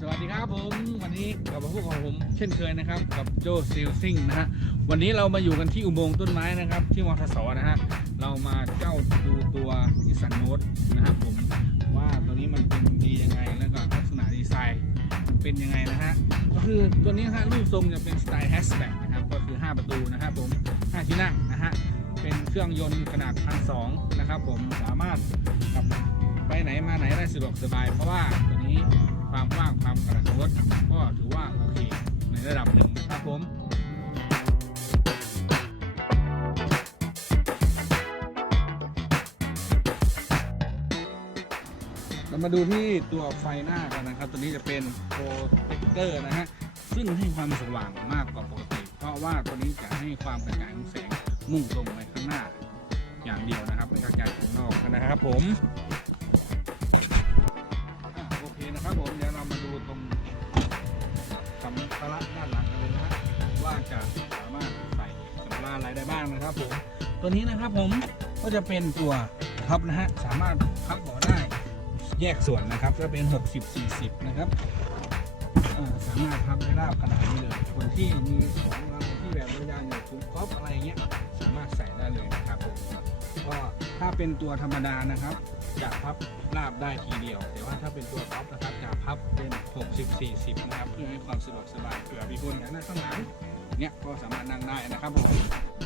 สวัสดีครับผมวันนี้กลับมาพบกับผมเช่นเคยนะครับ กับโจซิลซิงนะฮะวันนี้เรามาอยู่กันที่อุโมงค์ต้นไม้นะครับ ที่มอทสนะฮะเรามาเจ้าดูตัวนิสสันโนตนะครับผมว่าตัวนี้มันเป็นดียังไงแล้วก็ลักษณะดีไซน์มันเป็นยังไงนะฮะก็คือตัวนี้ฮะรูปทรงจะเป็นสไตล์แฮชแบ็กนะครับก็คือ 5 ประตูนะครับผม5ที่นั่งนะฮะเป็นเครื่องยนต์ขนาดพันสองนะครับผมสามารถไปไหนมาไหนได้สะดวกสบาย เพราะว่าตัวนี้ ความกว้างความกระชับก็ถือว่าโอเคในระดับหนึ่งครับผมเรามาดูที่ตัวไฟหน้ากันนะครับ ตัวนี้จะเป็นโปรเทคเตอร์นะฮะ ซึ่งให้ความสว่างมากกว่าปกติ เพราะว่าตัวนี้จะให้ความกระจายของแสงมุ่งตรงไปข้างหน้าอย่างเดียวนะครับไม่กระจายข้างนอกนะครับผมาระอะได้บ้างนะครับผมตัวนี้นะครับผมก็จะเป็นตัวพับนะฮะสามารถพับเบาะได้แยกส่วนนะครับก็เป็น 60 40 นะครับสามารถพับได้ราบขนาดนี้เลยคนที่มีของอะไรที่แบบเวลาอย่างถุงก๊อฟอะไรเงี้ยสามารถใส่ได้เลยนะครับผมก็ถ้าเป็นตัวธรรมดานะครับจะพับราบได้ทีเดียว แต่ว่าถ้าเป็นตัวท็อปนะครับจะพับเป็น 60 40 นะครับ เพื่อให้ความสะดวกสบายเผื่อมีคนอยากนั่งข้างหลัง เนี่ยก็สามารถนั่งได้นะครับผม